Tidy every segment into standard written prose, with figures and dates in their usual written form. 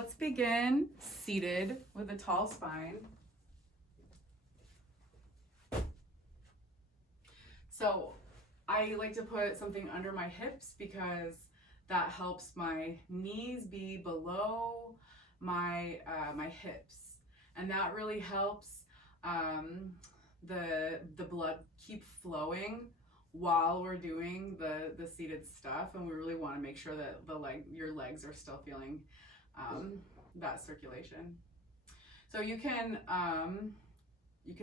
Let's begin seated with a tall spine. So I like to put something under my hips because that helps my knees be below my hips, and that really helps the blood keep flowing while we're doing the seated stuff, and we really want to make sure that your legs are still feeling that circulation. So you can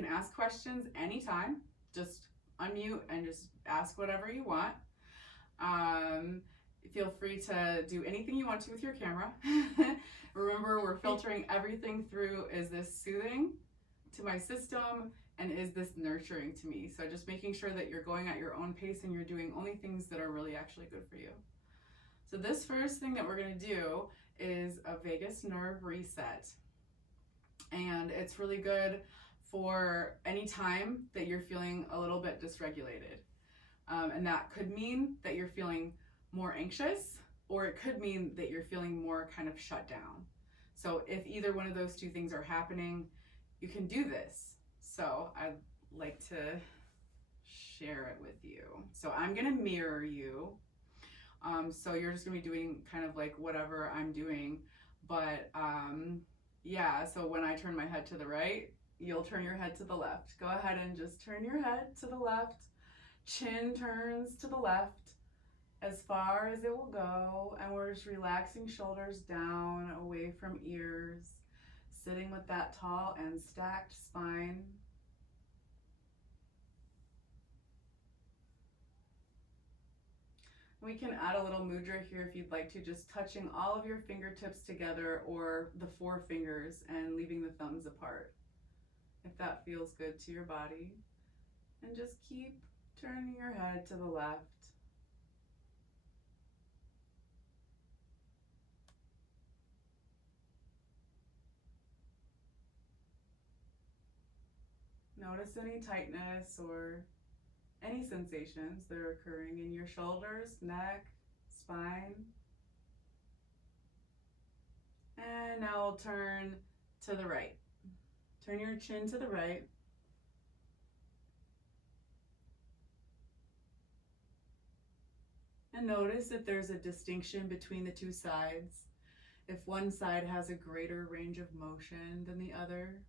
ask questions anytime. Just unmute and just ask whatever you want. Feel free to do anything you want to with your camera. Remember, we're filtering everything through, is this soothing to my system and is this nurturing to me? So just making sure that you're going at your own pace and you're doing only things that are really actually good for you. So this first thing that we're going to do is a vagus nerve reset. And it's really good for any time that you're feeling a little bit dysregulated. And that could mean that you're feeling more anxious, or it could mean that you're feeling more kind of shut down. So if either one of those two things are happening, you can do this. So I'd like to share it with you. So I'm going to mirror you. So you're just going to be doing kind of like whatever I'm doing. But yeah, so when I turn my head to the right, you'll turn your head to the left. Go ahead and just turn your head to the left. Chin turns to the left as far as it will go. And we're just relaxing shoulders down, away from ears, sitting with that tall and stacked spine. We can add a little mudra here if you'd like to, just touching all of your fingertips together or the four fingers and leaving the thumbs apart, if that feels good to your body. And just keep turning your head to the left. Notice any tightness or any sensations that are occurring in your shoulders, neck, spine. And now we'll turn to the right. Turn your chin to the right. And notice if there's a distinction between the two sides, if one side has a greater range of motion than the other.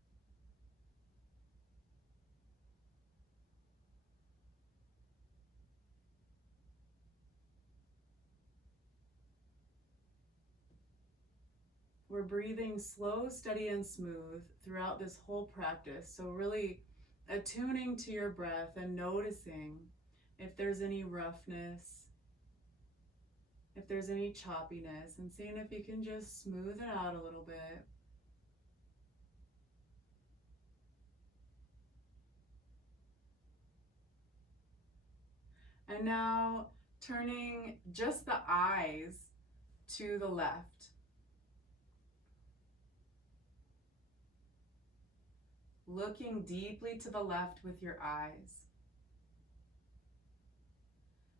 We're breathing slow, steady, and smooth throughout this whole practice. So really attuning to your breath and noticing if there's any roughness, if there's any choppiness, and seeing if you can just smooth it out a little bit. And now turning just the eyes to the left. Looking deeply to the left with your eyes.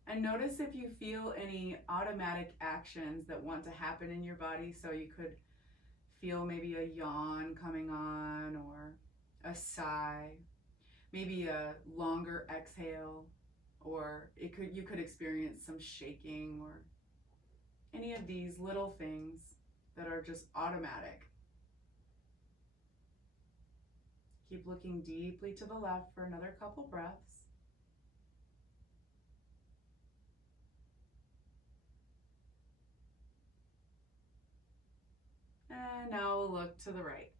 And notice if you feel any automatic actions that want to happen in your body. So you could feel maybe a yawn coming on, or a sigh, maybe a longer exhale, or you could experience some shaking, or any of these little things that are just automatic. Keep looking deeply to the left for another couple breaths. And now we'll look to the right.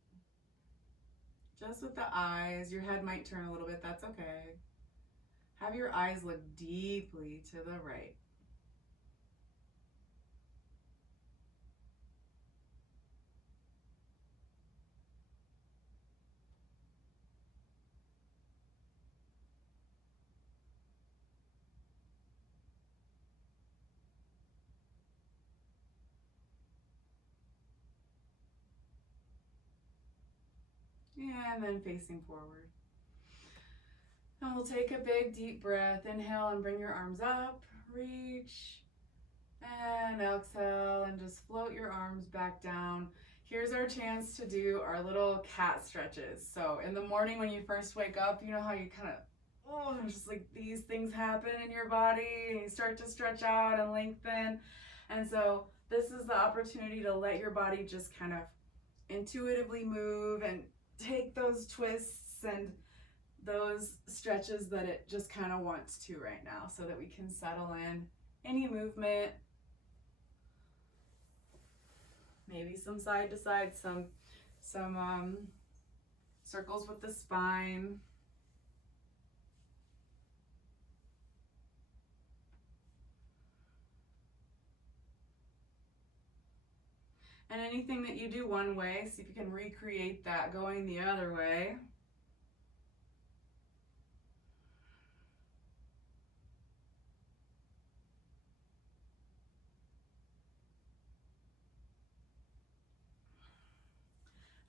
Just with the eyes, your head might turn a little bit, that's okay. Have your eyes look deeply to the right. And then facing forward. And we'll take a big deep breath. Inhale and bring your arms up, reach, and exhale and just float your arms back down. here's our chance to do our little cat stretches. So in the morning when you first wake up, you know how you kind of, oh, just like these things happen in your body and you start to stretch out and lengthen. And so this is the opportunity to let your body just kind of intuitively move and take those twists and those stretches that it just kind of wants to right now, so that we can settle in any movement. Maybe some side to side, some circles with the spine. And anything that you do one way, see if you can recreate that going the other way.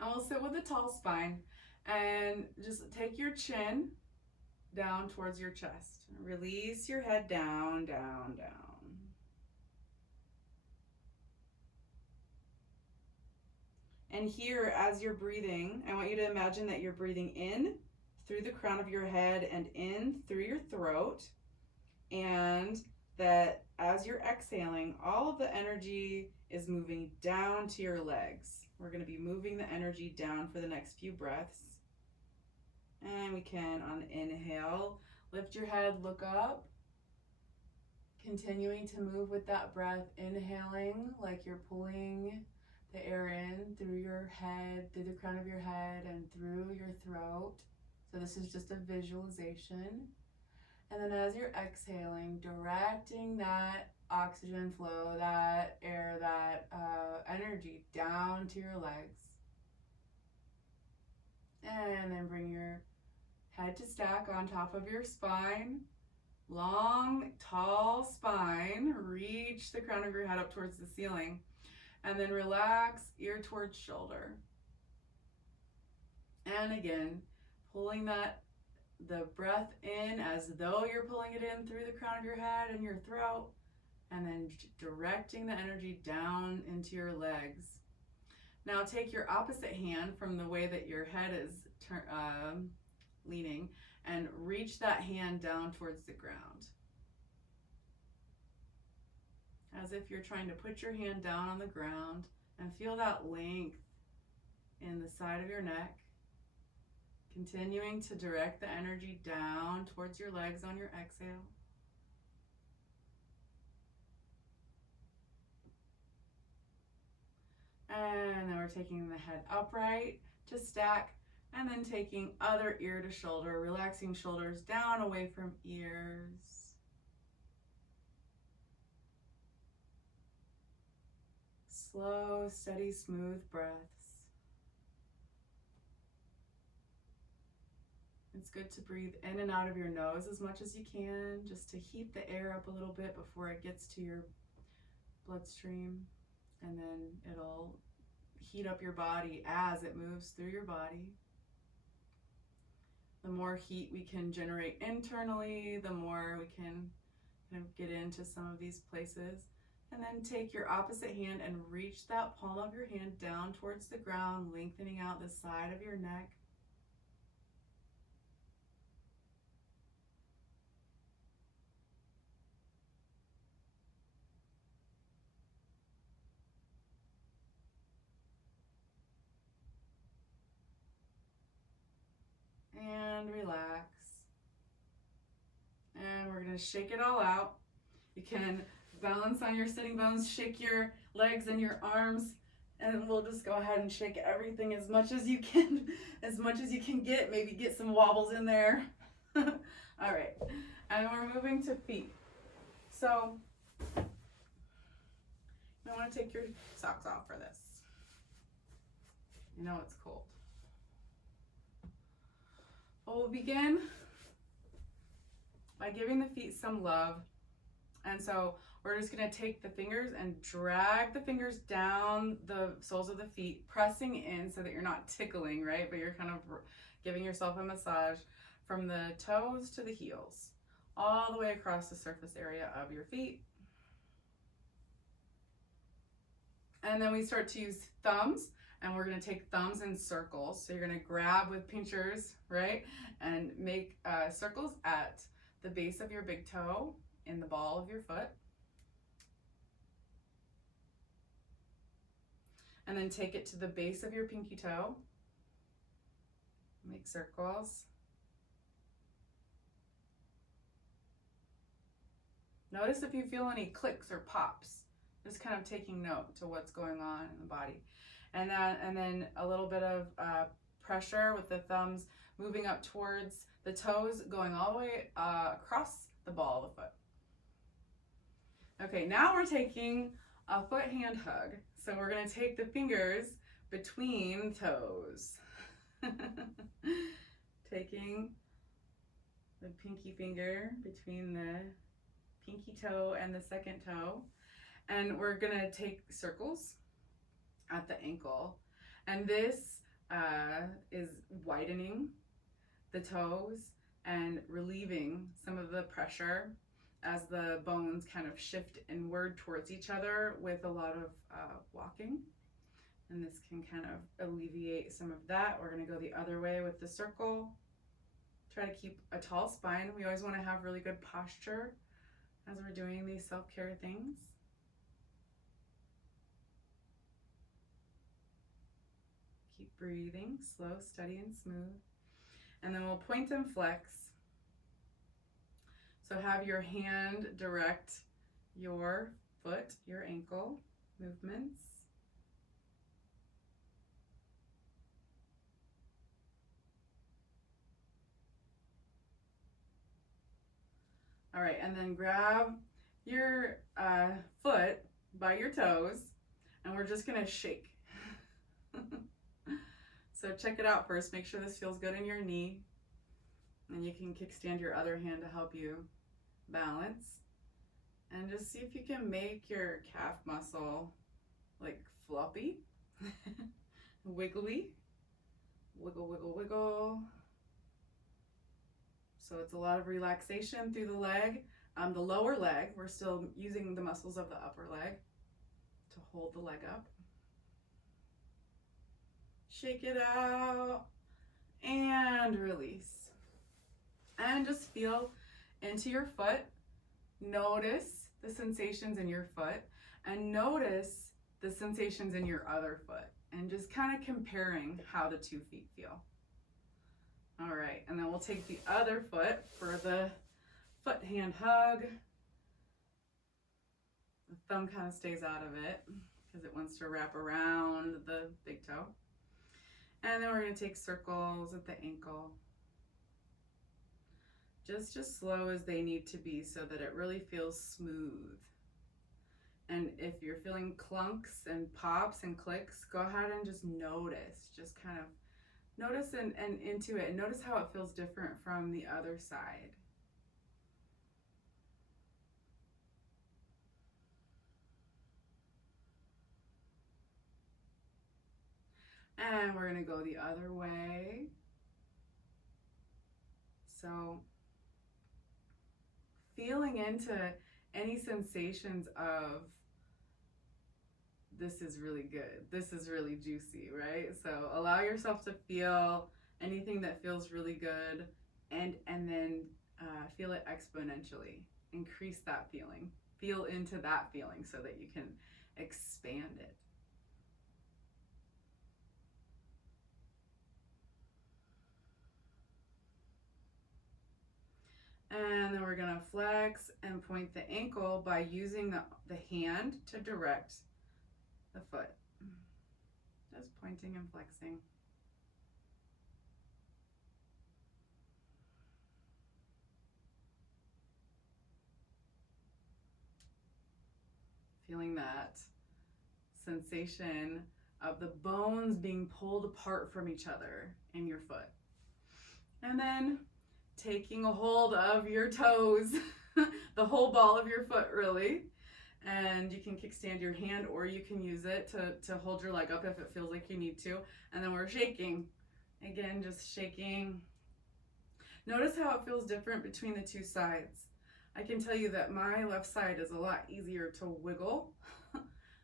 And we'll sit with a tall spine and just take your chin down towards your chest. Release your head down, down, down. And here, as you're breathing, I want you to imagine that you're breathing in through the crown of your head and in through your throat. And that as you're exhaling, all of the energy is moving down to your legs. We're going to be moving the energy down for the next few breaths. And we can, on inhale, lift your head, look up. Continuing to move with that breath, inhaling like you're pulling the air in through your head, through the crown of your head, and through your throat. So this is just a visualization. And then as you're exhaling, directing that oxygen flow, that air, that energy down to your legs. And then bring your head to stack on top of your spine. Long, tall spine. Reach the crown of your head up towards the ceiling. And then relax, ear towards shoulder. And again, pulling the breath in as though you're pulling it in through the crown of your head and your throat, and then directing the energy down into your legs. Now take your opposite hand from the way that your head is leaning, and reach that hand down towards the ground. As if you're trying to put your hand down on the ground, and feel that length in the side of your neck. Continuing to direct the energy down towards your legs on your exhale. And then we're taking the head upright to stack, and then taking other ear to shoulder, relaxing shoulders down away from ears. Slow, steady, smooth breaths. It's good to breathe in and out of your nose as much as you can, just to heat the air up a little bit before it gets to your bloodstream, and then it'll heat up your body as it moves through your body. The more heat we can generate internally, the more we can kind of get into some of these places. And then take your opposite hand and reach that palm of your hand down towards the ground, lengthening out the side of your neck. And relax. And we're going to shake it all out. You can balance on your sitting bones, shake your legs and your arms, and we'll just go ahead and shake everything as much as you can, get, maybe get some wobbles in there. All right, and we're moving to feet. So you want to take your socks off for this. You know it's cold. Well, we'll begin by giving the feet some love. And so we're just going to take the fingers and drag the fingers down the soles of the feet, pressing in so that you're not tickling, right? But you're kind of giving yourself a massage from the toes to the heels, all the way across the surface area of your feet. And then we start to use thumbs And we're going to take thumbs in circles. So you're going to grab with pinchers, right? And make circles at the base of your big toe in the ball of your foot. And then take it to the base of your pinky toe. Make circles. Notice if you feel any clicks or pops. Just kind of taking note to what's going on in the body. And then a little bit of pressure with the thumbs moving up towards the toes, going all the way across the ball of the foot. Okay, now we're taking a foot hand hug. So we're going to take the fingers between toes. Taking the pinky finger between the pinky toe and the second toe. And we're going to take circles at the ankle. And this is widening the toes and relieving some of the pressure as the bones kind of shift inward towards each other with a lot of walking. And this can kind of alleviate some of that. We're going to go the other way with the circle. Try to keep a tall spine. We always want to have really good posture as we're doing these self-care things. Keep breathing, slow, steady, and smooth. And then we'll point and flex. So have your hand direct your foot, your ankle movements. All right, and then grab your foot by your toes, and we're just gonna shake. So check it out first. Make sure this feels good in your knee. And you can kickstand your other hand to help you balance. And just see if you can make your calf muscle like floppy, wiggly, wiggle, wiggle, wiggle. So it's a lot of relaxation through the leg. The lower leg, we're still using the muscles of the upper leg to hold the leg up. Shake it out and release. And just feel into your foot. Notice the sensations in your foot and notice the sensations in your other foot and just kind of comparing how the 2 feet feel. All right, and then we'll take the other foot for the foot hand hug. The thumb kind of stays out of it because it wants to wrap around the big toe. And then we're going to take circles at the ankle. Just as slow as they need to be so that it really feels smooth. And if you're feeling clunks and pops and clicks, go ahead and just notice. Just kind of notice and into it. And notice how it feels different from the other side. And we're going to go the other way. So feeling into any sensations of this is really good, this is really juicy, right? So allow yourself to feel anything that feels really good and then feel it exponentially. Increase that feeling. Feel into that feeling so that you can expand it. And then we're going to flex and point the ankle by using the hand to direct the foot. Just pointing and flexing. Feeling that sensation of the bones being pulled apart from each other in your foot. And then taking a hold of your toes, the whole ball of your foot really. And you can kickstand your hand or you can use it to hold your leg up if it feels like you need to. And then we're shaking. Again, just shaking. Notice how it feels different between the two sides. I can tell you that my left side is a lot easier to wiggle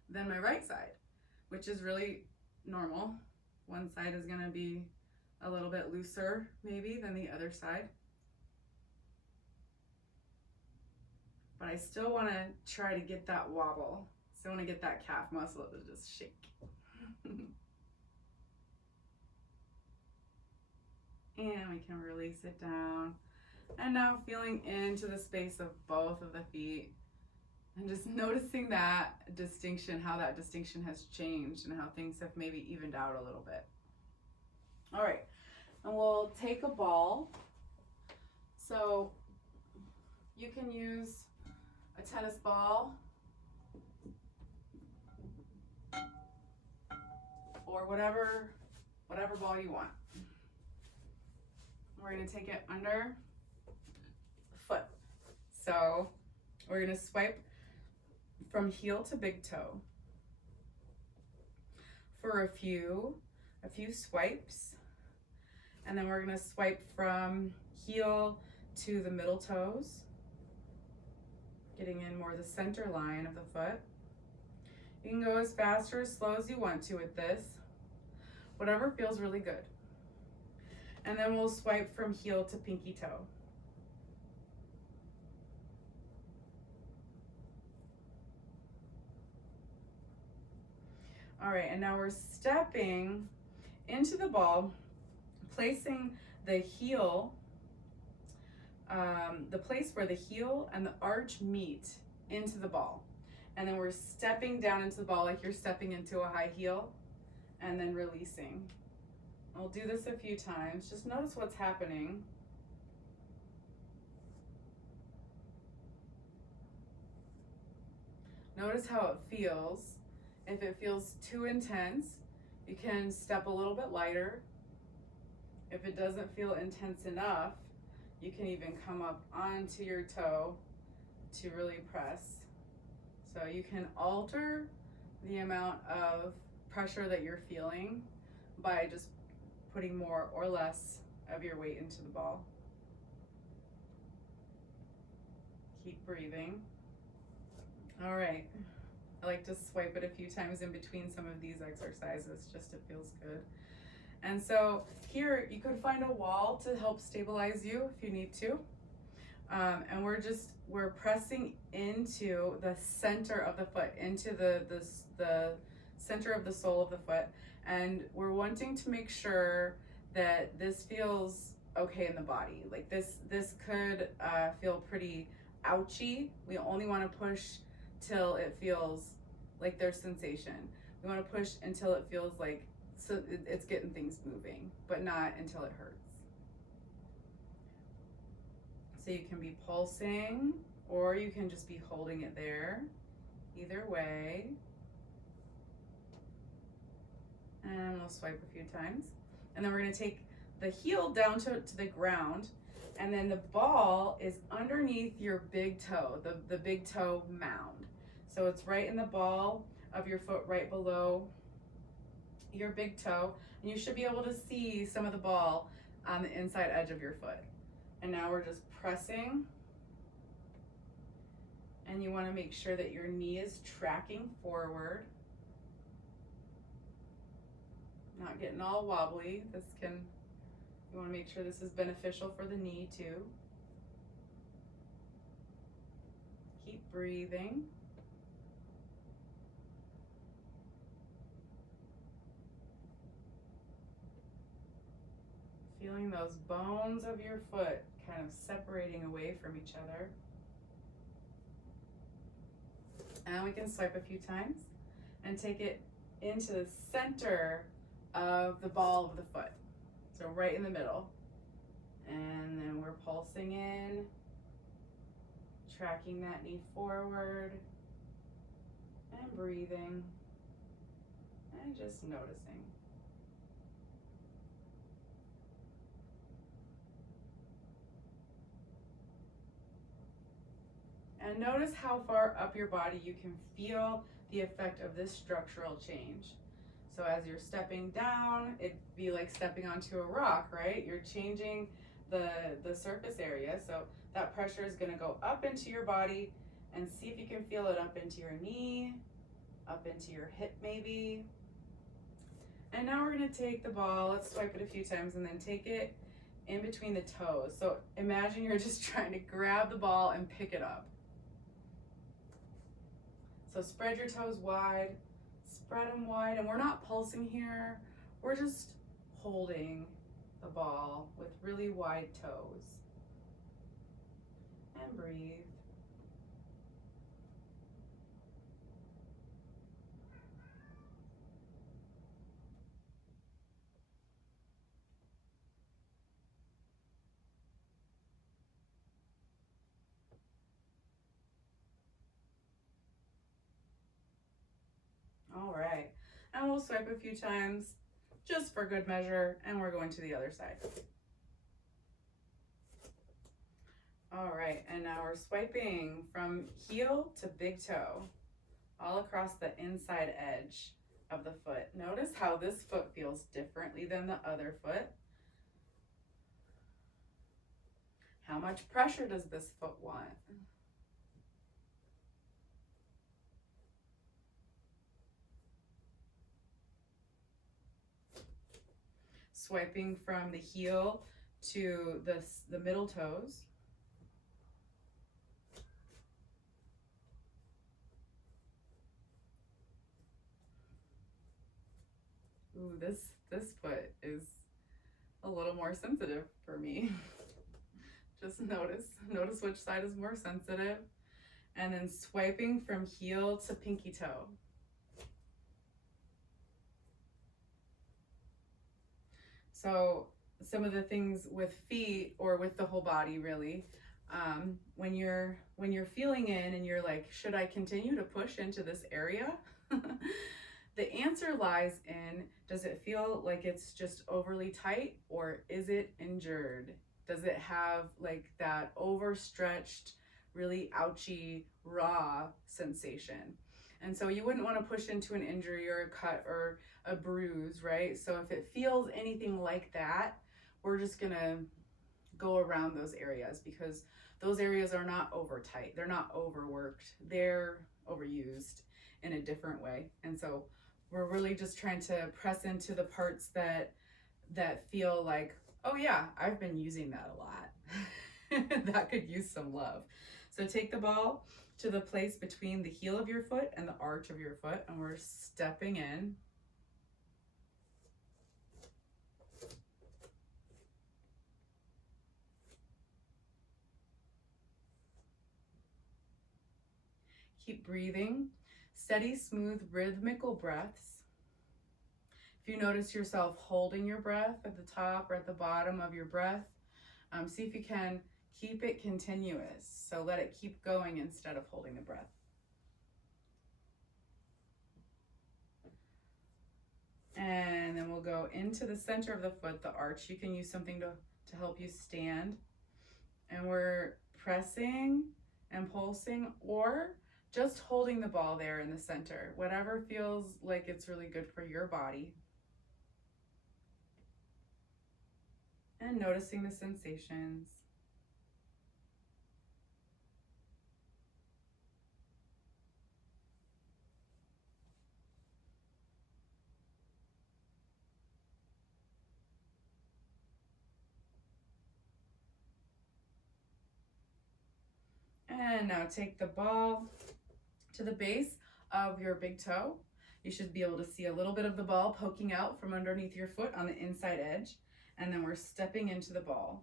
than my right side, which is really normal. One side is gonna be a little bit looser maybe than the other side. But I still wanna try to get that wobble. Still wanna get that calf muscle to just shake. And we can release it down. And now feeling into the space of both of the feet and just noticing that distinction, how that distinction has changed and how things have maybe evened out a little bit. All right, and we'll take a ball. So you can use a tennis ball or whatever ball you want. We're gonna take it under the foot. So we're gonna swipe from heel to big toe for a few swipes, and then we're gonna swipe from heel to the middle toes, getting in more the center line of the foot. You can go as fast or as slow as you want to with this, whatever feels really good. And then we'll swipe from heel to pinky toe. All right, and now we're stepping into the ball, placing the heel, the place where the heel and the arch meet into the ball. And then we're stepping down into the ball like you're stepping into a high heel, and then releasing. We'll do this a few times. Just notice what's happening. Notice how it feels. If it feels too intense, you can step a little bit lighter. If it doesn't feel intense enough, you can even come up onto your toe to really press. So you can alter the amount of pressure that you're feeling by just putting more or less of your weight into the ball. Keep breathing. All right. I like to swipe it a few times in between some of these exercises, just it feels good. And so here you could find a wall to help stabilize you if you need to. And we're pressing into the center of the foot, into the center of the sole of the foot. And we're wanting to make sure that this feels okay in the body. Like this could feel pretty ouchy. We only want to push till it feels like there's sensation. We want to push until it feels like it's getting things moving, but not until it hurts. So you can be pulsing, or you can just be holding it there. Either way. And we'll swipe a few times. And then we're going to take the heel down to the ground, and then the ball is underneath your big toe, the big toe mound. So it's right in the ball of your foot, right below your big toe, and you should be able to see some of the ball on the inside edge of your foot. And now we're just pressing, and you want to make sure that your knee is tracking forward, not getting all wobbly. You want to make sure this is beneficial for the knee too. Keep breathing. Feeling those bones of your foot kind of separating away from each other. And we can swipe a few times and take it into the center of the ball of the foot. So right in the middle. And then we're pulsing in, tracking that knee forward, and breathing, and just noticing. And notice how far up your body you can feel the effect of this structural change. So as you're stepping down, it'd be like stepping onto a rock, right? You're changing the surface area. So that pressure is gonna go up into your body, and see if you can feel it up into your knee, up into your hip maybe. And now we're gonna take the ball, let's swipe it a few times and then take it in between the toes. So imagine you're just trying to grab the ball and pick it up. So spread your toes wide, spread them wide, and we're not pulsing here. We're just holding the ball with really wide toes. And breathe. All right, and we'll swipe a few times just for good measure, and we're going to the other side. All right, and now we're swiping from heel to big toe, all across the inside edge of the foot. Notice how this foot feels differently than the other foot. How much pressure does this foot want? Swiping from the heel to the middle toes. Ooh, this foot is a little more sensitive for me. Just notice which side is more sensitive. And then swiping from heel to pinky toe. So some of the things with feet, or with the whole body really, when you're feeling in and you're like, should I continue to push into this area? The answer lies in, does it feel like it's just overly tight, or is it injured? Does it have like that overstretched, really ouchy, raw sensation? And so you wouldn't want to push into an injury or a cut or a bruise, right? So if it feels anything like that, we're just gonna go around those areas, because those areas are not over tight, they're not overworked, they're overused in a different way. And so we're really just trying to press into the parts that feel like, oh yeah, I've been using that a lot. That could use some love. So take the ball to the place between the heel of your foot and the arch of your foot, and we're stepping in. Keep breathing, steady, smooth, rhythmical breaths. If you notice yourself holding your breath at the top or at the bottom of your breath, see if you can keep it continuous. So let it keep going instead of holding the breath. And then we'll go into the center of the foot, the arch. You can use something to help you stand. And we're pressing and pulsing, or just holding the ball there in the center, whatever feels like it's really good for your body. And noticing the sensations. And now take the ball to the base of your big toe. You should be able to see a little bit of the ball poking out from underneath your foot on the inside edge. And then we're stepping into the ball,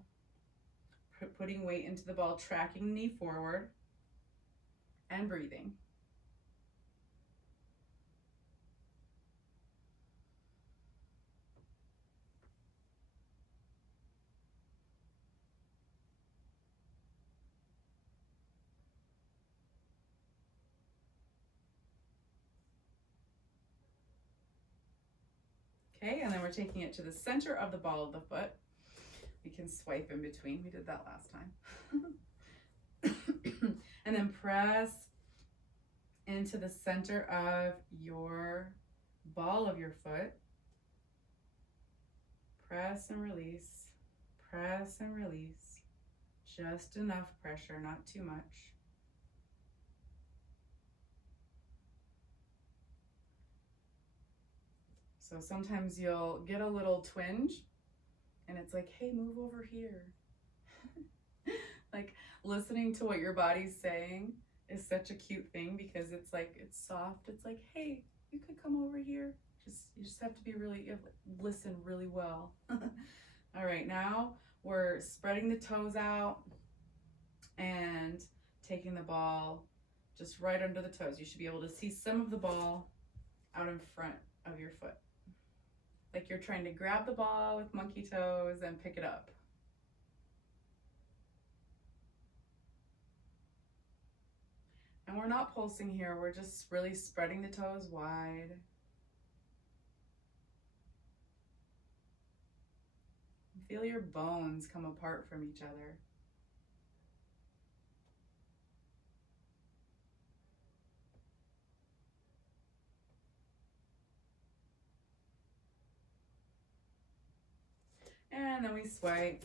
putting weight into the ball, tracking knee forward, and breathing. Okay, and then we're taking it to the center of the ball of the foot. We can swipe in between. We did that last time. And then press into the center of your ball of your foot. Press and release. Press and release. Just enough pressure, not too much. So sometimes you'll get a little twinge and it's like, hey, move over here. Like listening to what your body's saying is such a cute thing because it's like, it's soft. It's like, hey, you could come over here. You just have to be really, you have to listen really well. All right, now we're spreading the toes out and taking the ball just right under the toes. You should be able to see some of the ball out in front of your foot. Like you're trying to grab the ball with monkey toes and pick it up. And we're not pulsing here, we're just really spreading the toes wide. Feel your bones come apart from each other. And then we swipe.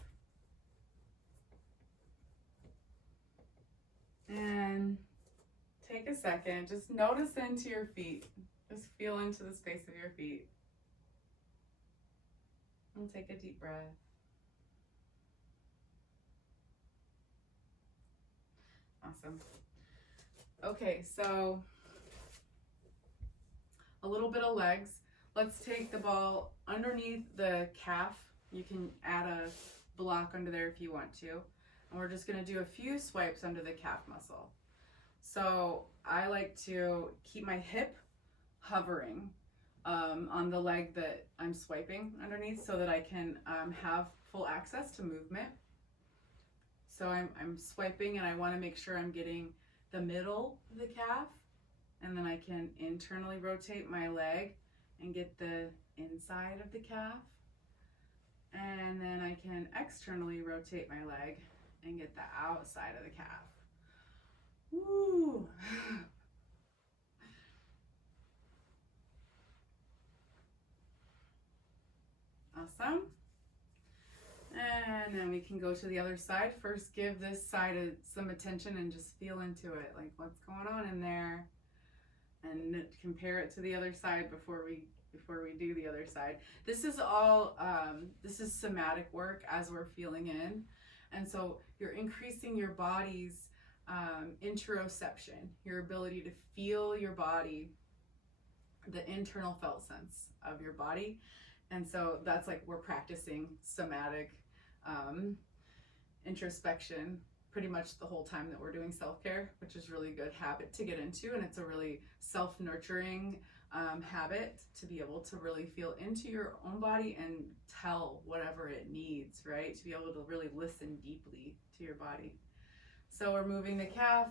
And take a second, just notice into your feet. Just feel into the space of your feet. And take a deep breath. Awesome. Okay, so a little bit of legs. Let's take the ball underneath the calf. You can add a block under there if you want to. And we're just gonna do a few swipes under the calf muscle. So I like to keep my hip hovering on the leg that I'm swiping underneath so that I can have full access to movement. So I'm swiping and I wanna make sure I'm getting the middle of the calf, and then I can internally rotate my leg and get the inside of the calf. And then I can externally rotate my leg and get the outside of the calf. Woo! Awesome. And then we can go to the other side. First, give this side some attention and just feel into it, like what's going on in there, and compare it to the other side before we do the other side. This is all this is somatic work as we're feeling in, and so you're increasing your body's interoception, your ability to feel your body, the internal felt sense of your body. And so that's like we're practicing somatic introspection pretty much the whole time that we're doing self-care, which is really good habit to get into, and it's a really self-nurturing habit to be able to really feel into your own body and tell whatever it needs, right? To be able to really listen deeply to your body. So we're moving the calf.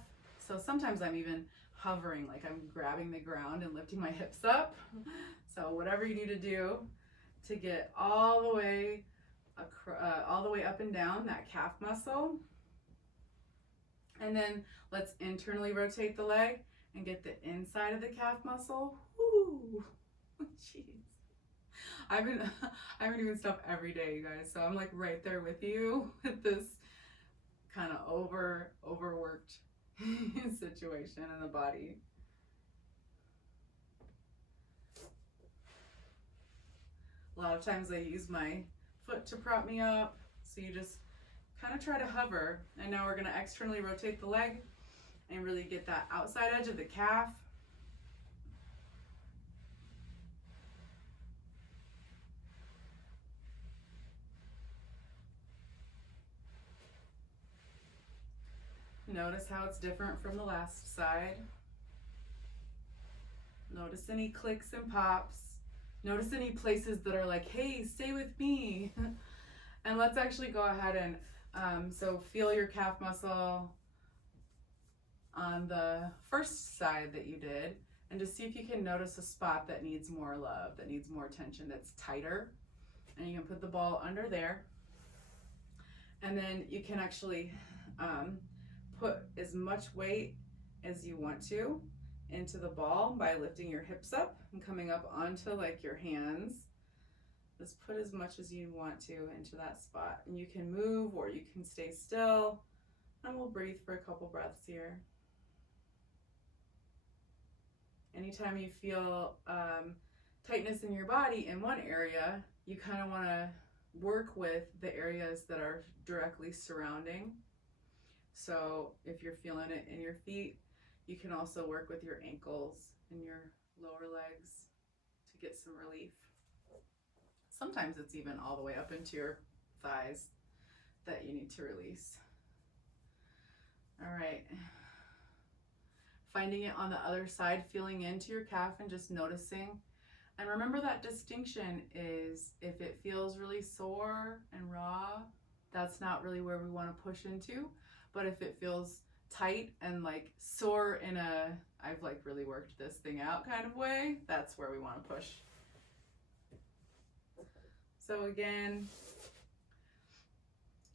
So sometimes I'm even hovering, like I'm grabbing the ground and lifting my hips up. So whatever you need to do to get all the way up and down that calf muscle. And then let's internally rotate the leg and get the inside of the calf muscle. Woo! Jeez. I've been doing stuff every day, you guys. So I'm like right there with you with this kind of overworked situation in the body. A lot of times I use my foot to prop me up. So you just kind of try to hover. And now we're going to externally rotate the leg and really get that outside edge of the calf. Notice how it's different from the last side. Notice any clicks and pops. Notice any places that are like, hey, stay with me. And let's actually go ahead and, so feel your calf muscle on the first side that you did, and just see if you can notice a spot that needs more love, that needs more attention, that's tighter. And you can put the ball under there. And then you can actually put as much weight as you want to into the ball by lifting your hips up and coming up onto like your hands. Just put as much as you want to into that spot. And you can move or you can stay still. And we'll breathe for a couple breaths here. Anytime you feel tightness in your body in one area, you kind of want to work with the areas that are directly surrounding. So if you're feeling it in your feet, you can also work with your ankles and your lower legs to get some relief. Sometimes it's even all the way up into your thighs that you need to release. All right. Finding it on the other side, feeling into your calf and just noticing. And remember that distinction is if it feels really sore and raw, that's not really where we want to push into. But if it feels tight and like sore in a, I've like really worked this thing out kind of way, that's where we want to push. So again,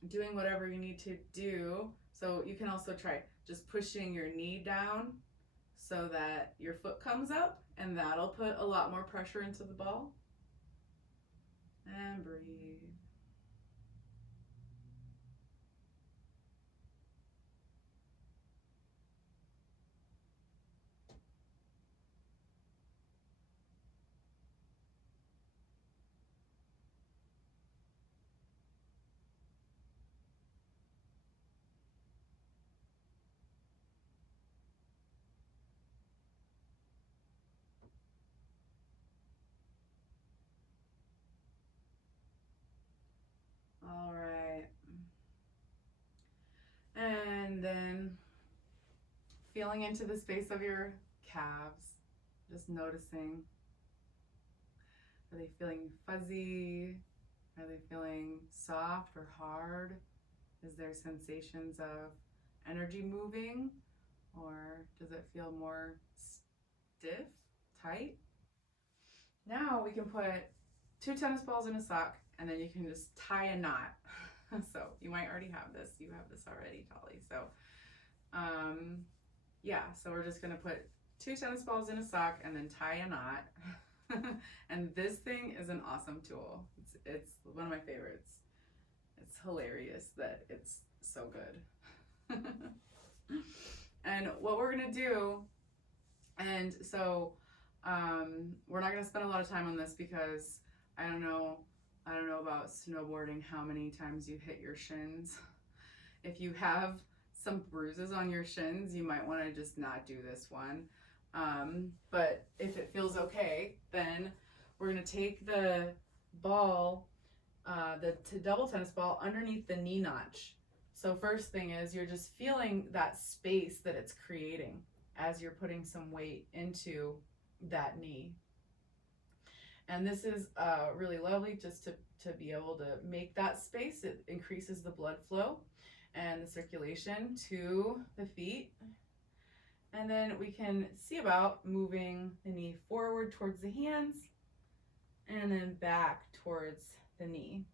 doing whatever you need to do. So you can also try just pushing your knee down so that your foot comes up, and that'll put a lot more pressure into the ball. And breathe. All right. And then feeling into the space of your calves, just noticing. Are they feeling fuzzy? Are they feeling soft or hard? Is there sensations of energy moving? Or does it feel more stiff, tight? Now we can put 2 tennis balls in a sock, and then you can just tie a knot. So you might already have this. You have this already, Tolly. So yeah, so we're just gonna put 2 tennis balls in a sock and then tie a knot. And this thing is an awesome tool. It's one of my favorites. It's hilarious that it's so good. And what we're gonna do, and so we're not gonna spend a lot of time on this because I don't know about snowboarding how many times you hit your shins. If you have some bruises on your shins, you might want to just not do this one. But if it feels okay, then we're gonna take the ball, the double tennis ball underneath the knee notch. So first thing is you're just feeling that space that it's creating as you're putting some weight into that knee. And this is really lovely just to be able to make that space. It increases the blood flow and the circulation to the feet. And then we can see about moving the knee forward towards the hands and then back towards the knee.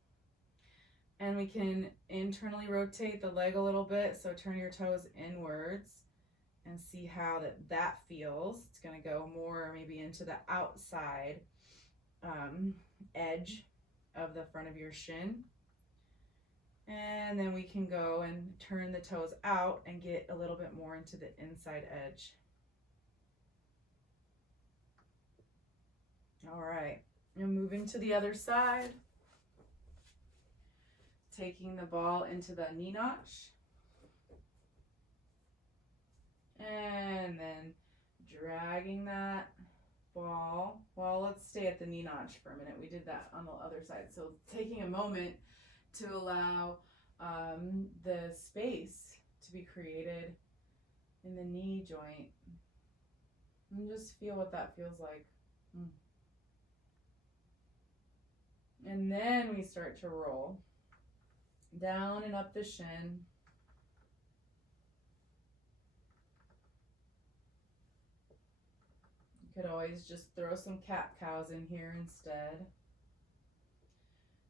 And we can internally rotate the leg a little bit, so turn your toes inwards and see how that feels. It's gonna go more maybe into the outside edge of the front of your shin. And then we can go and turn the toes out and get a little bit more into the inside edge. All right, and moving to the other side. Taking the ball into the knee notch. And then dragging that ball. Well, let's stay at the knee notch for a minute. We did that on the other side. So taking a moment to allow the space to be created in the knee joint. And just feel what that feels like. And then we start to roll down and up the shin. You could always just throw some cat-cows in here instead.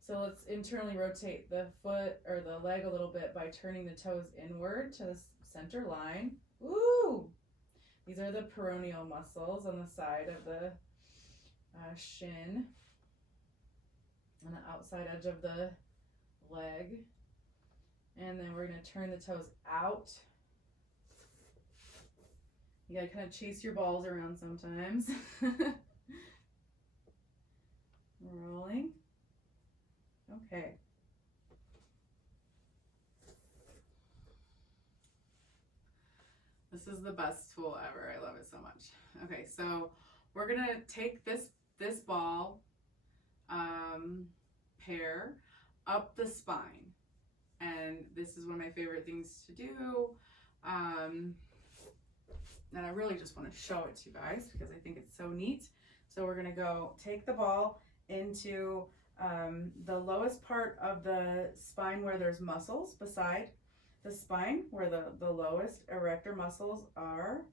So let's internally rotate the foot or the leg a little bit by turning the toes inward to the center line. Woo! These are the peroneal muscles on the side of the shin on the outside edge of the leg. And then we're going to turn the toes out. You got to kind of chase your balls around sometimes. Rolling. Okay. This is the best tool ever. I love it so much. Okay, so we're gonna take this ball pair up the spine, and this is one of my favorite things to do. And I really just want to show it to you guys because I think it's so neat. So we're gonna go take the ball into the lowest part of the spine where there's muscles beside the spine, where the lowest erector muscles are.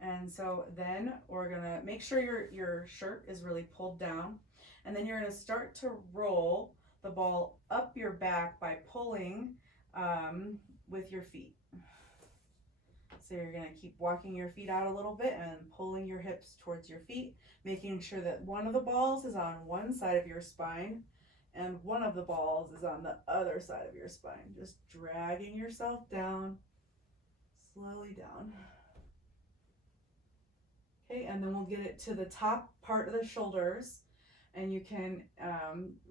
And so then we're gonna make sure your shirt is really pulled down, and then you're gonna start to roll the ball up your back by pulling with your feet. So you're gonna keep walking your feet out a little bit and pulling your hips towards your feet, making sure that one of the balls is on one side of your spine and one of the balls is on the other side of your spine. Just dragging yourself down, slowly down. Okay, and then we'll get it to the top part of the shoulders, and you can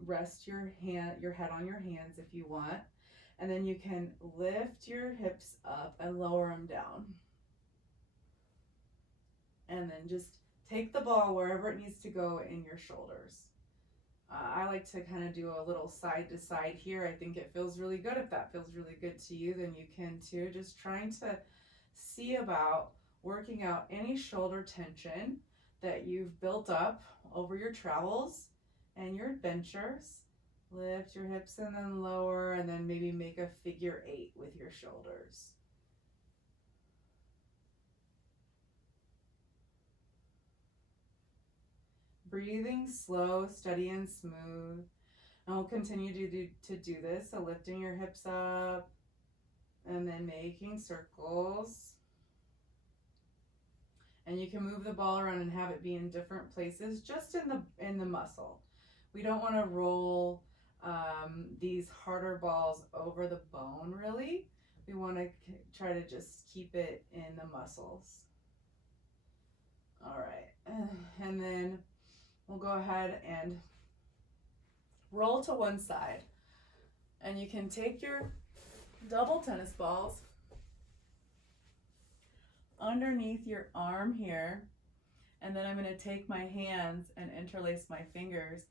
rest your head on your hands if you want. And then you can lift your hips up and lower them down. And then just take the ball wherever it needs to go in your shoulders. I like to kind of do a little side to side here. I think it feels really good. If that feels really good to you, then you can too. Just trying to see about working out any shoulder tension that you've built up over your travels and your adventures. Lift your hips and then lower, and then maybe make a figure 8 with your shoulders. Breathing slow, steady, and smooth. And we'll continue to do this. So lifting your hips up and then making circles. And you can move the ball around and have it be in different places, just in the muscle. We don't want to roll these harder balls over the bone, really. We want to try to just keep it in the muscles. All right, and then we'll go ahead and roll to one side. And you can take your double tennis balls underneath your arm here, and then I'm going to take my hands and interlace my fingers,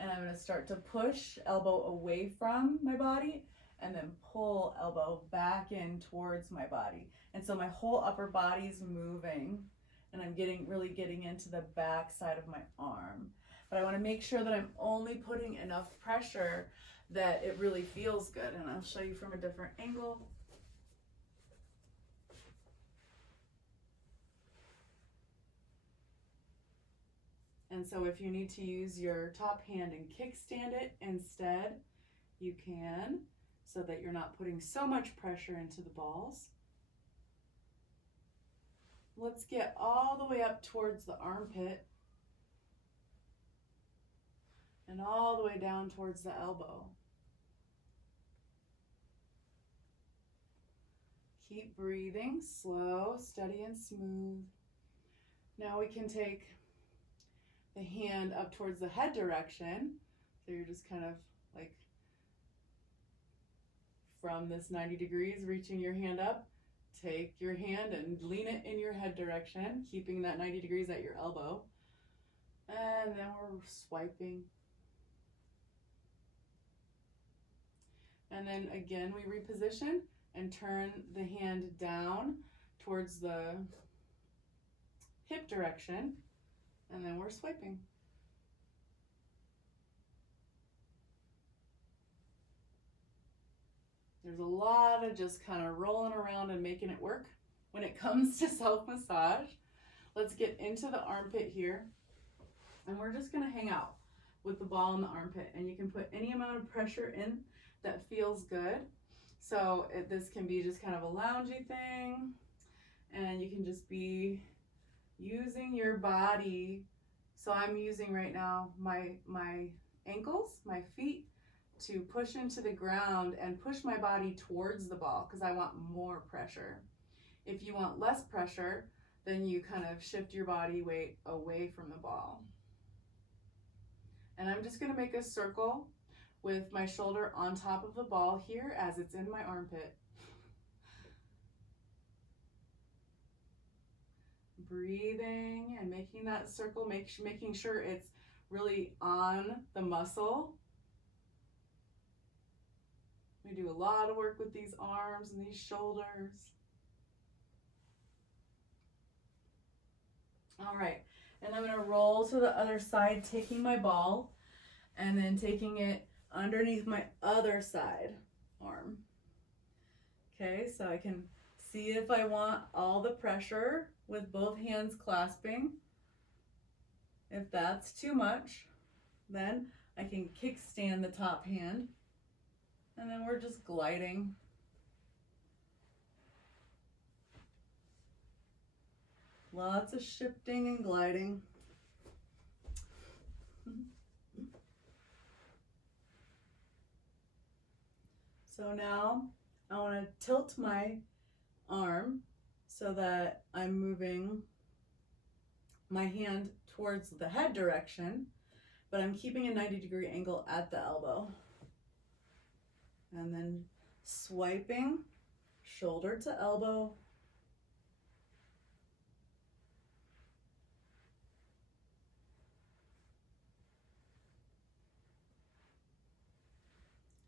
and I'm going to start to push elbow away from my body and then pull elbow back in towards my body. And so my whole upper body's moving, and I'm really getting into the back side of my arm. But I want to make sure that I'm only putting enough pressure that it really feels good. And I'll show you from a different angle. And so if you need to use your top hand and kickstand it instead, you can, so that you're not putting so much pressure into the balls. Let's get all the way up towards the armpit and all the way down towards the elbow. Keep breathing, slow, steady, and smooth. Now we can take the hand up towards the head direction. So you're just kind of like from this 90 degrees, reaching your hand up. Take your hand and lean it in your head direction, keeping that 90 degrees at your elbow. And then we're swiping. And then again, we reposition and turn the hand down towards the hip direction. And then we're swiping. There's a lot of just kind of rolling around and making it work when it comes to self-massage. Let's get into the armpit here. And we're just gonna hang out with the ball in the armpit. And you can put any amount of pressure in that feels good. So this can be just kind of a loungy thing. And you can just be using your body. So I'm using right now my ankles, my feet, to push into the ground and push my body towards the ball because I want more pressure. If you want less pressure, then you kind of shift your body weight away from the ball. And I'm just gonna make a circle with my shoulder on top of the ball here as it's in my armpit. Breathing and making that circle, making sure it's really on the muscle. We do a lot of work with these arms and these shoulders. All right, and I'm gonna roll to the other side, taking my ball and then taking it underneath my other side arm. Okay, so I can see if I want all the pressure with both hands clasping. If that's too much, then I can kickstand the top hand, and then we're just gliding. Lots of shifting and gliding. So now I want to tilt my arm so that I'm moving my hand towards the head direction, but I'm keeping a 90-degree angle at the elbow. And then swiping shoulder to elbow.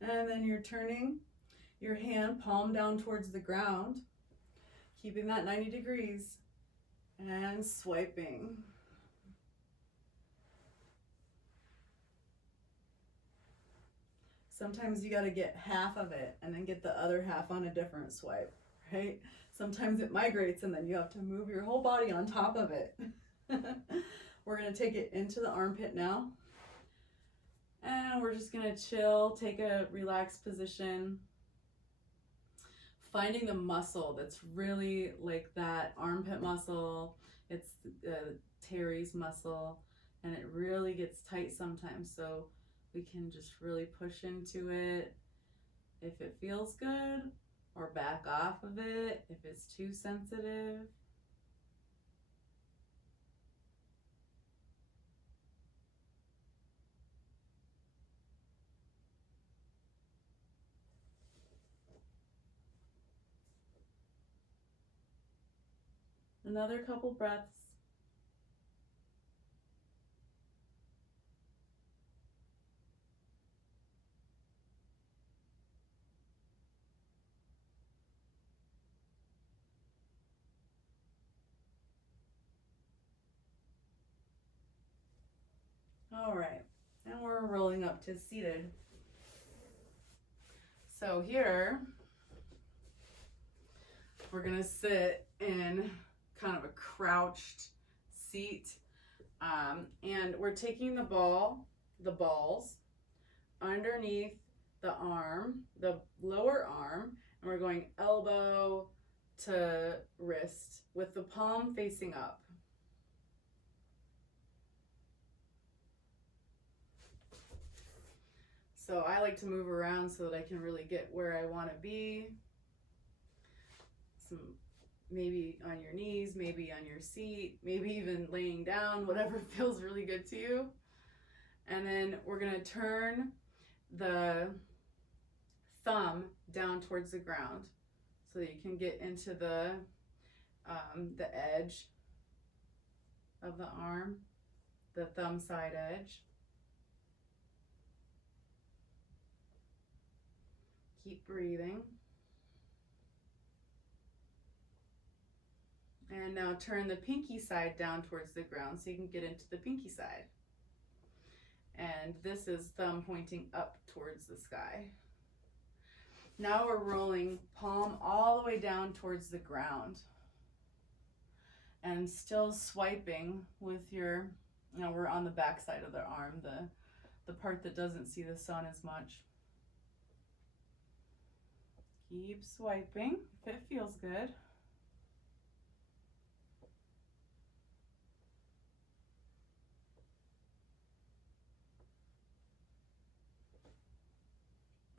And then you're turning your hand palm down towards the ground, keeping that 90 degrees, and swiping. Sometimes you got to get half of it and then get the other half on a different swipe, right? Sometimes it migrates and then you have to move your whole body on top of it. We're going to take it into the armpit now. And we're just going to chill, take a relaxed position. Finding the muscle that's really like that armpit muscle. It's Terry's muscle, and it really gets tight sometimes. So we can just really push into it if it feels good, or back off of it if it's too sensitive. Another couple breaths. All right, and we're rolling up to seated. So here, we're gonna sit in kind of a crouched seat, and we're taking the balls underneath the arm, the lower arm, and we're going elbow to wrist with the palm facing up. So I like to move around so that I can really get where I want to be. Maybe on your knees, maybe on your seat, maybe even laying down, whatever feels really good to you. And then we're going to turn the thumb down towards the ground so that you can get into the edge of the arm, the thumb side edge. Keep breathing. And now turn the pinky side down towards the ground so you can get into the pinky side. And this is thumb pointing up towards the sky. Now we're rolling palm all the way down towards the ground. And still swiping with your, we're on the back side of the arm, the part that doesn't see the sun as much. Keep swiping if it feels good.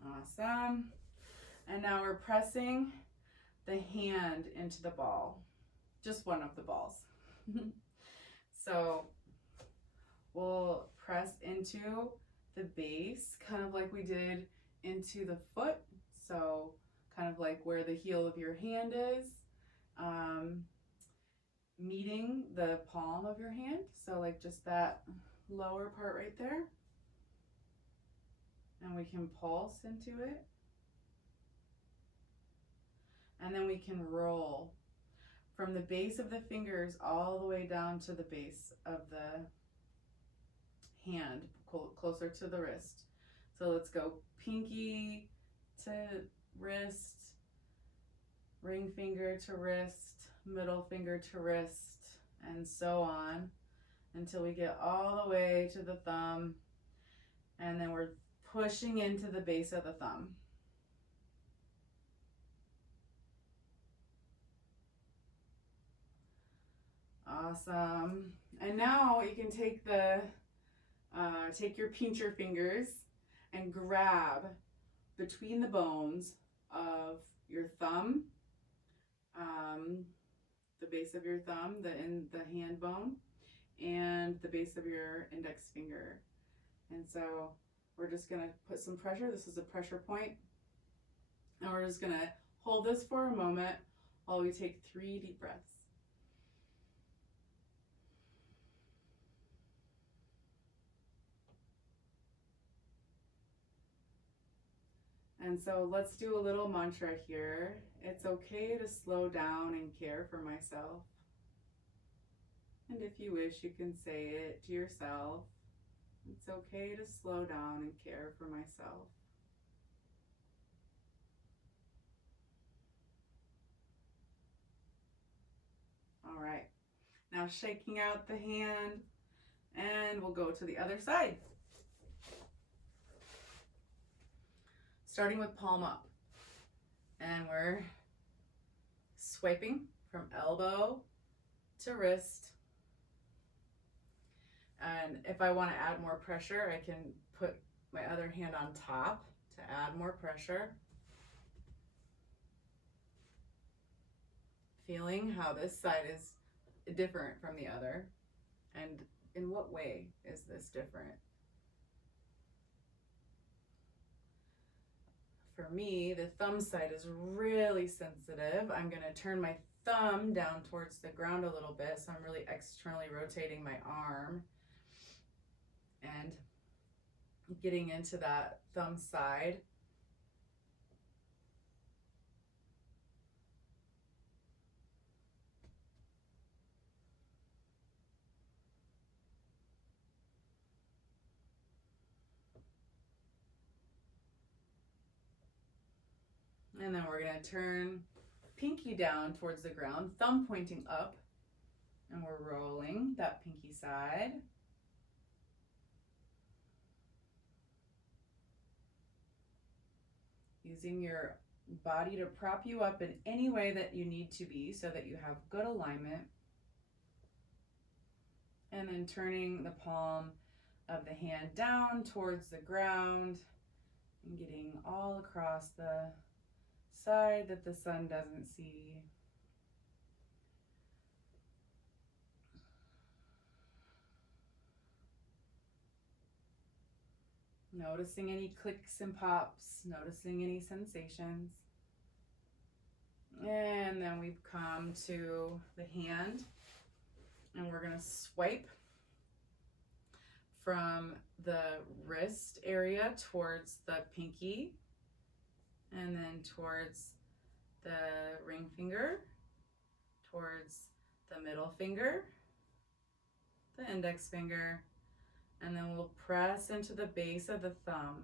Awesome. And now we're pressing the hand into the ball, just one of the balls. So we'll press into into the base, kind of like we did into the foot. So kind of like where the heel of your hand is, meeting the palm of your hand. So like just that lower part right there. And we can pulse into it. And then we can roll from the base of the fingers all the way down to the base of the hand, closer to the wrist. So let's go pinky to wrist, ring finger to wrist, middle finger to wrist, and so on until we get all the way to the thumb. And then we're pushing into the base of the thumb. Awesome. And now you can take take your pincher fingers and grab between the bones of your thumb, the base of your thumb, the hand bone, and the base of your index finger. And so we're just gonna put some pressure. This is a pressure point. And we're just gonna hold this for a moment while we take 3 deep breaths. And so let's do a little mantra here. It's okay to slow down and care for myself. And if you wish, you can say it to yourself. It's okay to slow down and care for myself. All right, now shaking out the hand, and we'll go to the other side. Starting with palm up, and we're swiping from elbow to wrist. And if I want to add more pressure, I can put my other hand on top to add more pressure. Feeling how this side is different from the other, and in what way is this different? For me, the thumb side is really sensitive. I'm going to turn my thumb down towards the ground a little bit, so I'm really externally rotating my arm and getting into that thumb side. And then we're going to turn pinky down towards the ground, thumb pointing up, and we're rolling that pinky side. Using your body to prop you up in any way that you need to be so that you have good alignment. And then turning the palm of the hand down towards the ground and getting all across the side that the sun doesn't see. Noticing any clicks and pops, noticing any sensations. And then we've come to the hand, and we're going to swipe from the wrist area towards the pinky, and then towards the ring finger, towards the middle finger, the index finger, and then we'll press into the base of the thumb.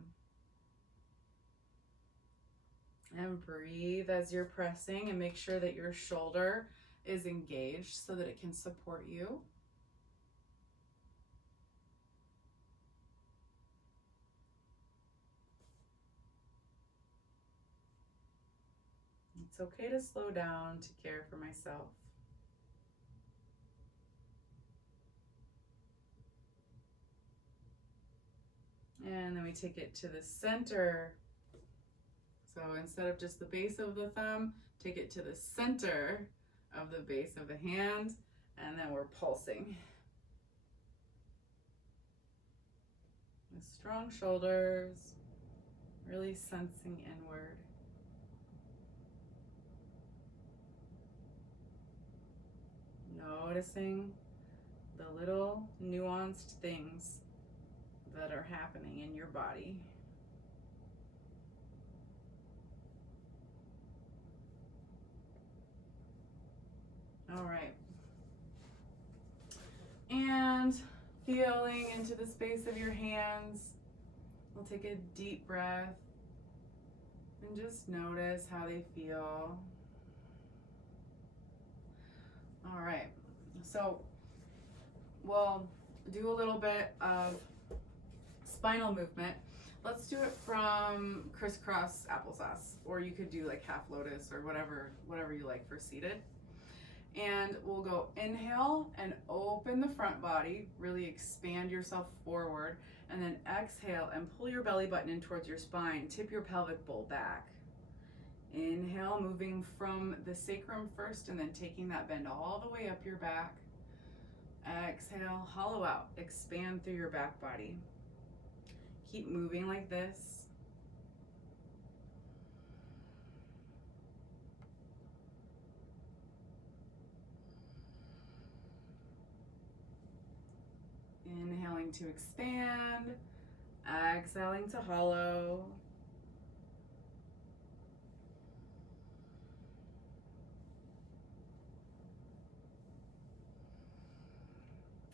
And breathe as you're pressing, and make sure that your shoulder is engaged so that it can support you. It's okay to slow down to care for myself. And then we take it to the center. So instead of just the base of the thumb, take it to the center of the base of the hand, and then we're pulsing. With strong shoulders, really sensing inward. Noticing the little nuanced things that are happening in your body. All right. And feeling into the space of your hands. We'll take a deep breath and just notice how they feel. All right. So we'll do a little bit of spinal movement. Let's do it from crisscross applesauce, or you could do like half lotus or whatever you like for seated. And we'll go inhale and open the front body, really expand yourself forward, and then exhale and pull your belly button in towards your spine, tip your pelvic bowl back. Inhale, moving from the sacrum first and then taking that bend all the way up your back. Exhale, hollow out, expand through your back body. Keep moving like this. Inhaling to expand, exhaling to hollow.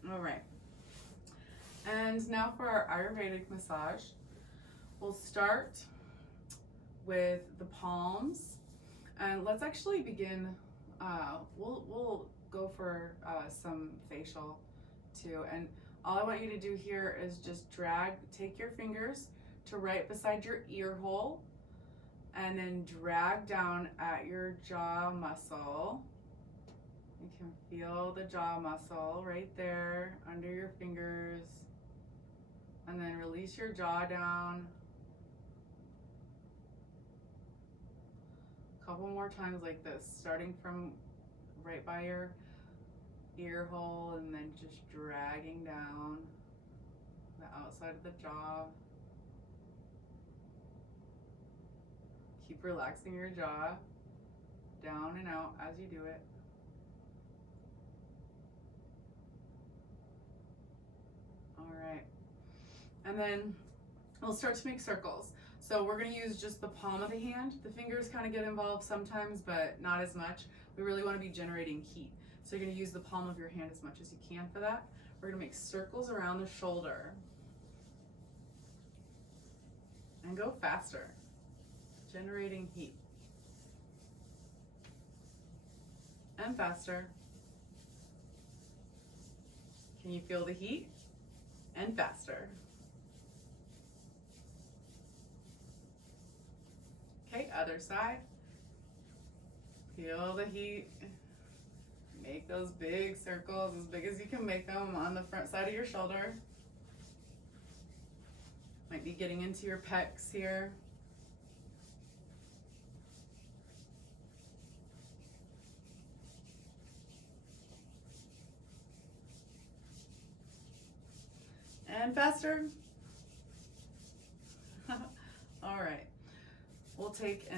All right. And now for our Ayurvedic massage. We'll start with the palms, and let's actually begin. We'll go for some facial too. And all I want you to do here is just take your fingers to right beside your ear hole, and then drag down at your jaw muscle. You can feel the jaw muscle right there under your fingers. And then release your jaw down. A couple more times like this, starting from right by your ear hole and then just dragging down the outside of the jaw. Keep relaxing your jaw down and out as you do it. All right. And then we'll start to make circles. So we're going to use just the palm of the hand. The fingers kind of get involved sometimes, but not as much. We really want to be generating heat. So you're going to use the palm of your hand as much as you can for that. We're going to make circles around the shoulder. And go faster, generating heat. And faster. Can you feel the heat? And faster. Okay, other side. Feel the heat. Make those big circles, as big as you can make them, on the front side of your shoulder. Might be getting into your pecs here. And faster. All right.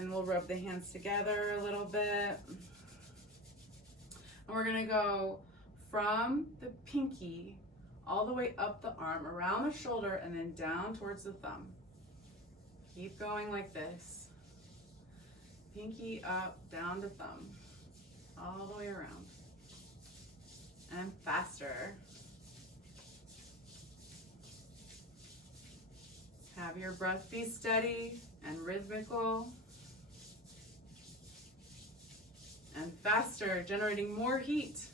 We'll rub the hands together a little bit. And we're gonna go from the pinky all the way up the arm, around the shoulder, and then down towards the thumb. Keep going like this. Pinky up, down to thumb, all the way around. And faster. Have your breath be steady and rhythmical. And faster, generating more heat.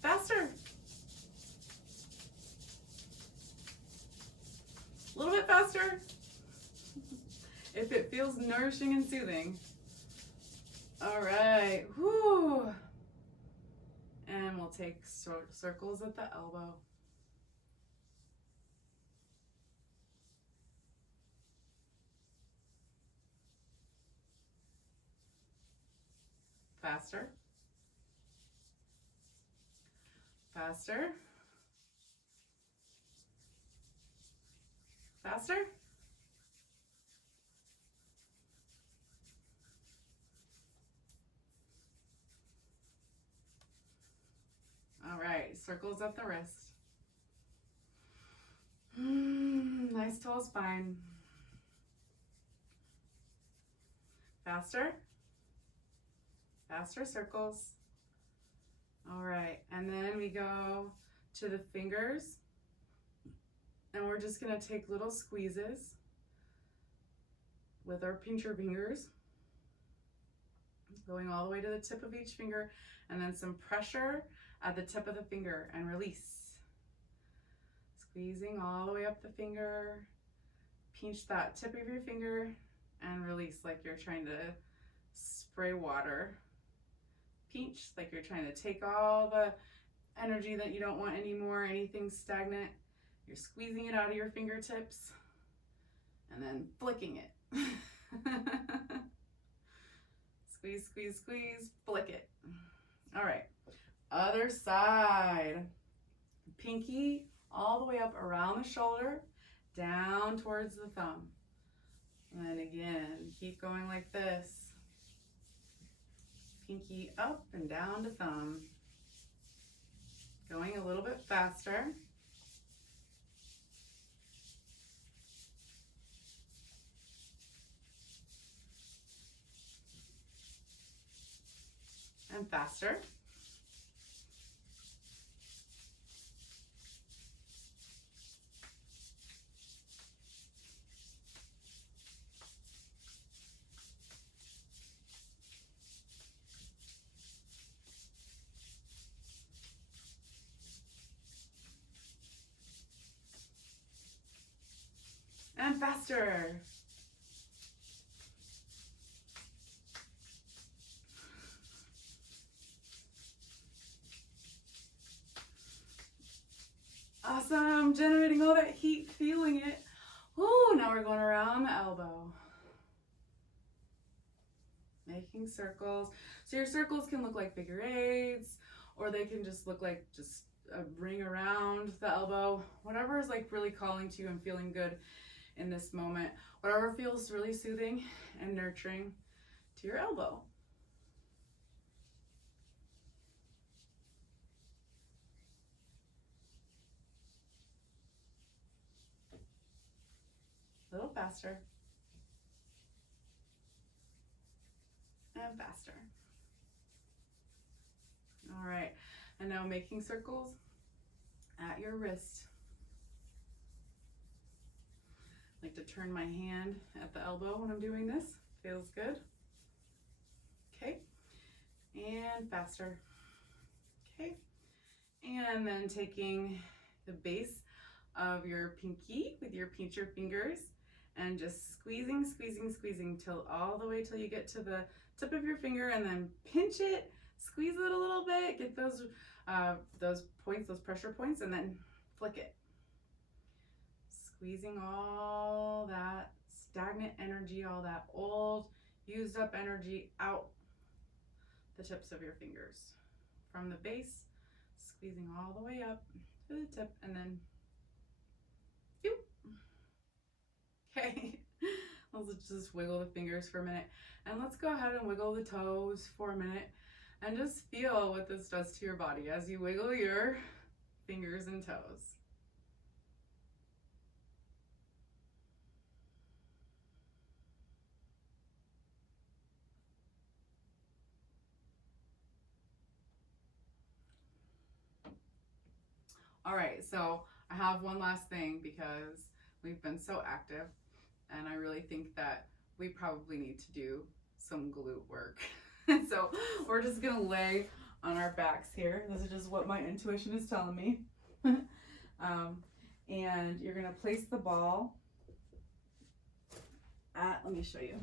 Faster. A little bit faster. If it feels nourishing and soothing. All right. Whoo. And we'll take circles at the elbow. Faster. Faster. Faster. All right, circles up the wrist. Nice tall spine. Faster. Faster circles. All right, and then we go to the fingers, and we're just gonna take little squeezes with our pincher fingers, going all the way to the tip of each finger, and then some pressure at the tip of the finger and release. Squeezing all the way up the finger, pinch that tip of your finger and release like you're trying to spray water. Pinch like you're trying to take all the energy that you don't want anymore, anything stagnant. You're squeezing it out of your fingertips and then flicking it. Squeeze, squeeze, squeeze, flick it. All right, other side. Pinky all the way up around the shoulder, down towards the thumb. And again, keep going like this. Pinky up and down to thumb. Going a little bit faster. And faster. And faster. Awesome, generating all that heat, feeling it. Ooh, now we're going around the elbow. Making circles. So your circles can look like figure eights, or they can just look like just a ring around the elbow. Whatever is like really calling to you and feeling good in this moment. Whatever feels really soothing and nurturing to your elbow. A little faster. And faster. All right, and now making circles at your wrist. I like to turn my hand at the elbow when I'm doing this. Feels good. Okay, and faster. Okay, and then taking the base of your pinky with your pincher fingers and just squeezing, squeezing, squeezing till all the way till you get to the tip of your finger, and then pinch it, squeeze it a little bit, get those points, those pressure points, and then flick it. Squeezing all that stagnant energy, all that old, used up energy out the tips of your fingers. From the base, squeezing all the way up to the tip, and then okay. Let's just wiggle the fingers for a minute, and let's go ahead and wiggle the toes for a minute and just feel what this does to your body as you wiggle your fingers and toes. All right, so I have one last thing because we've been so active, and I really think that we probably need to do some glute work. So we're just gonna lay on our backs here. This is just what my intuition is telling me. And you're gonna place the ball at, let me show you.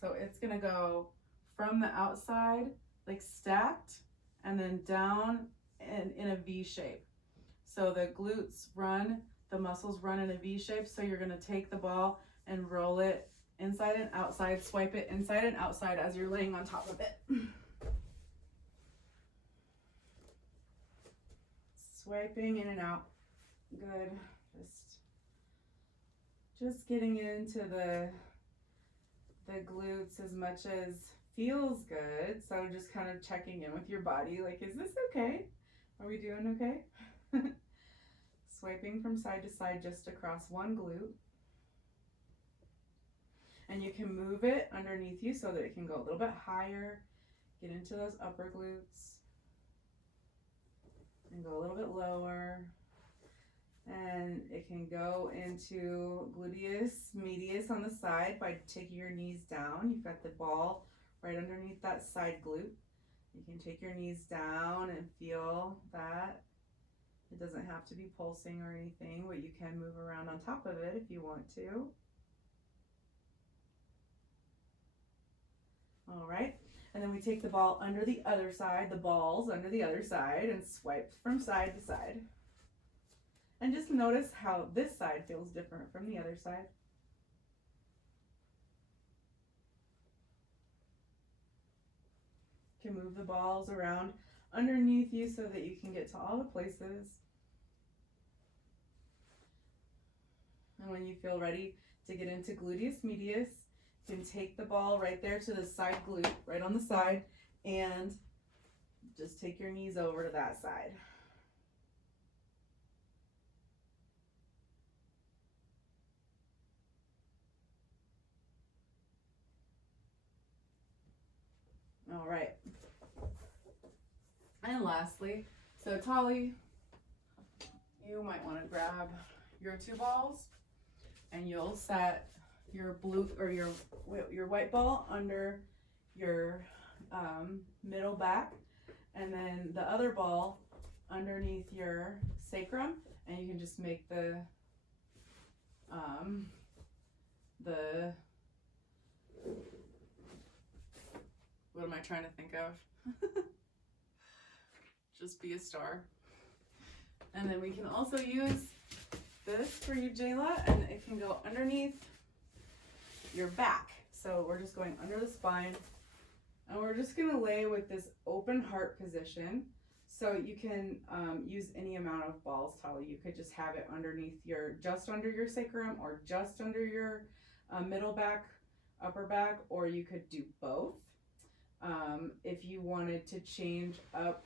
So it's gonna go from the outside, like stacked, and then down in a V shape. So the glutes run, the muscles run in a V shape. So you're gonna take the ball and roll it inside and outside, swipe it inside and outside as you're laying on top of it. Swiping in and out. Good. Just getting into the glutes as much as feels good. So just kind of checking in with your body, like, is this okay? Are we doing okay? Swiping from side to side just across one glute. And you can move it underneath you so that it can go a little bit higher, get into those upper glutes, and go a little bit lower. And it can go into gluteus medius on the side by taking your knees down. You've got the ball right underneath that side glute. You can take your knees down and feel that. It doesn't have to be pulsing or anything, but you can move around on top of it if you want to. All right, and then we take the ball under the other side, the balls under the other side, and swipe from side to side. And just notice how this side feels different from the other side. You can move the balls around underneath you so that you can get to all the places. And when you feel ready to get into gluteus medius, you can take the ball right there to the side glute, right on the side, and just take your knees over to that side. All right. And lastly, so Tali, you might want to grab your two balls and you'll set your blue or your white ball under your middle back, and then the other ball underneath your sacrum, and you can just make the what am I trying to think of? Just be a star. And then we can also use this for you, Jayla, and it can go underneath your back. So we're just going under the spine, and we're just gonna lay with this open heart position. So you can use any amount of balls, Tali. You could just have it underneath just under your sacrum, or just under your middle back, upper back, or you could do both. If you wanted to change up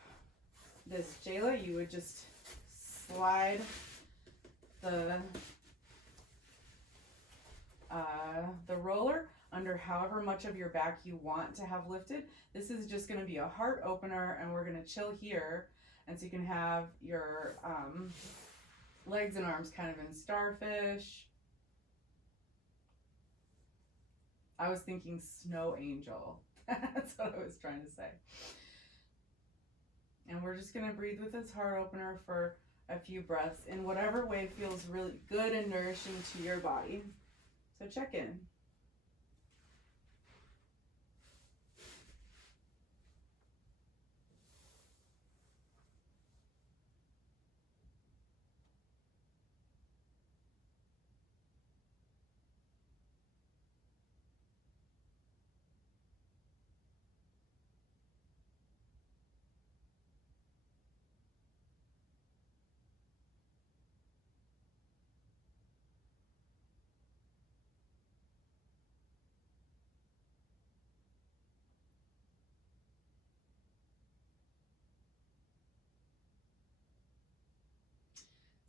this, Jayla, you would just slide the roller under however much of your back you want to have lifted. This is just going to be a heart opener, and we're going to chill here, and so you can have your legs and arms kind of in starfish. I was thinking snow angel. That's what I was trying to say. And we're just going to breathe with this heart opener for a few breaths in whatever way feels really good and nourishing to your body. So check in.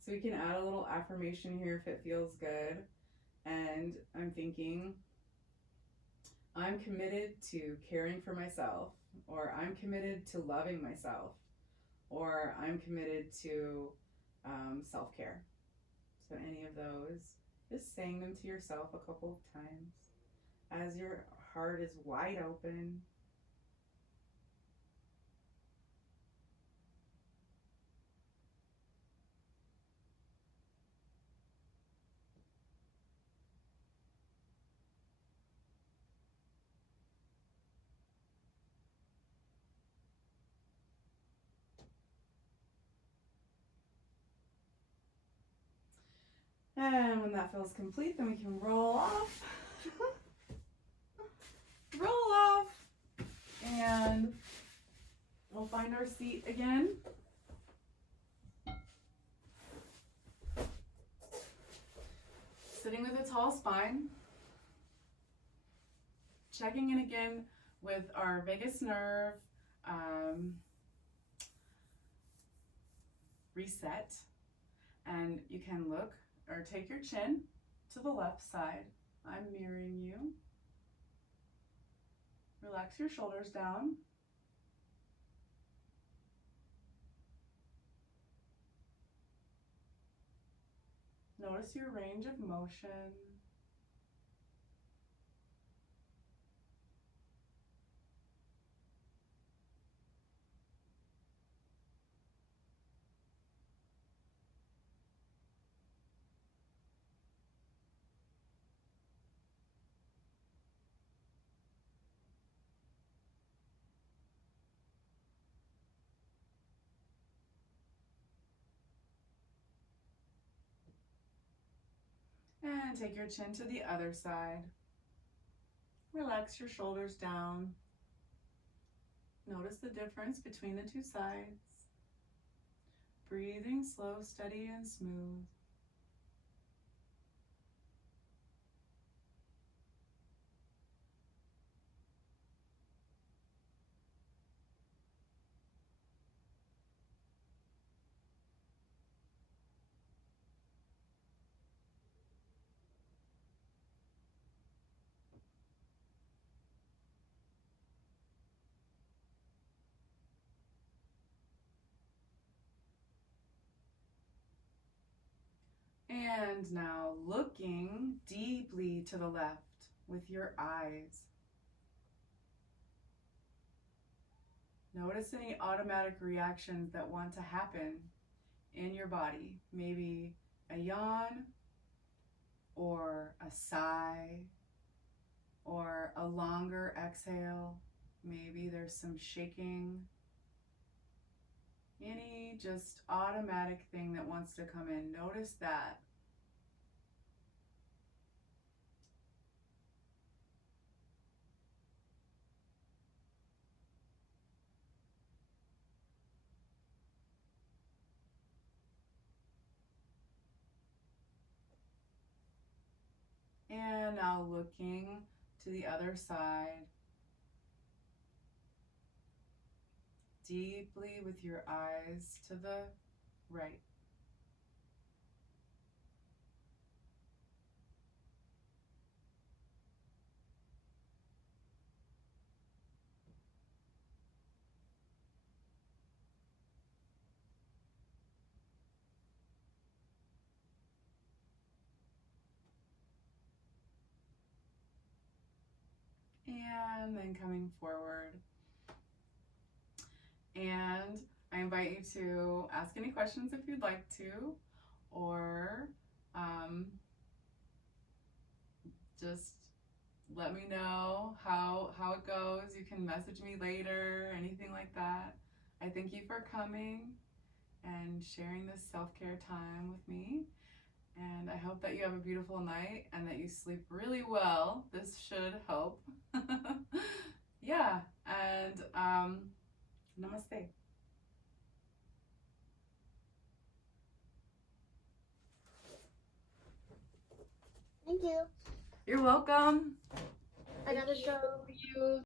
So we can add a little affirmation here if it feels good. And I'm thinking, I'm committed to caring for myself, or I'm committed to loving myself, or I'm committed to self-care. So any of those, just saying them to yourself a couple of times as your heart is wide open. And when that feels complete, then we can roll off. Roll off. And we'll find our seat again. tall spine. Checking in again with our vagus nerve reset. And you can look or take your chin to the left side. I'm mirroring you. Relax your shoulders down. Notice your range of motion. And take your chin to the other side. Relax your shoulders down. Notice the difference between the two sides. Breathing slow, steady, and smooth. And now looking deeply to the left with your eyes. Notice any automatic reactions that want to happen in your body. Maybe a yawn, or a sigh, or a longer exhale. Maybe there's some shaking. Any just automatic thing that wants to come in. Notice that. And now looking to the other side. Deeply with your eyes to the right. And then coming forward. And I invite you to ask any questions if you'd like to, or just let me know how it goes. You can message me later, anything like that. I thank you for coming and sharing this self-care time with me. And I hope that you have a beautiful night and that you sleep really well. This should help. Yeah, and namaste. Thank you. You're welcome. I gotta show you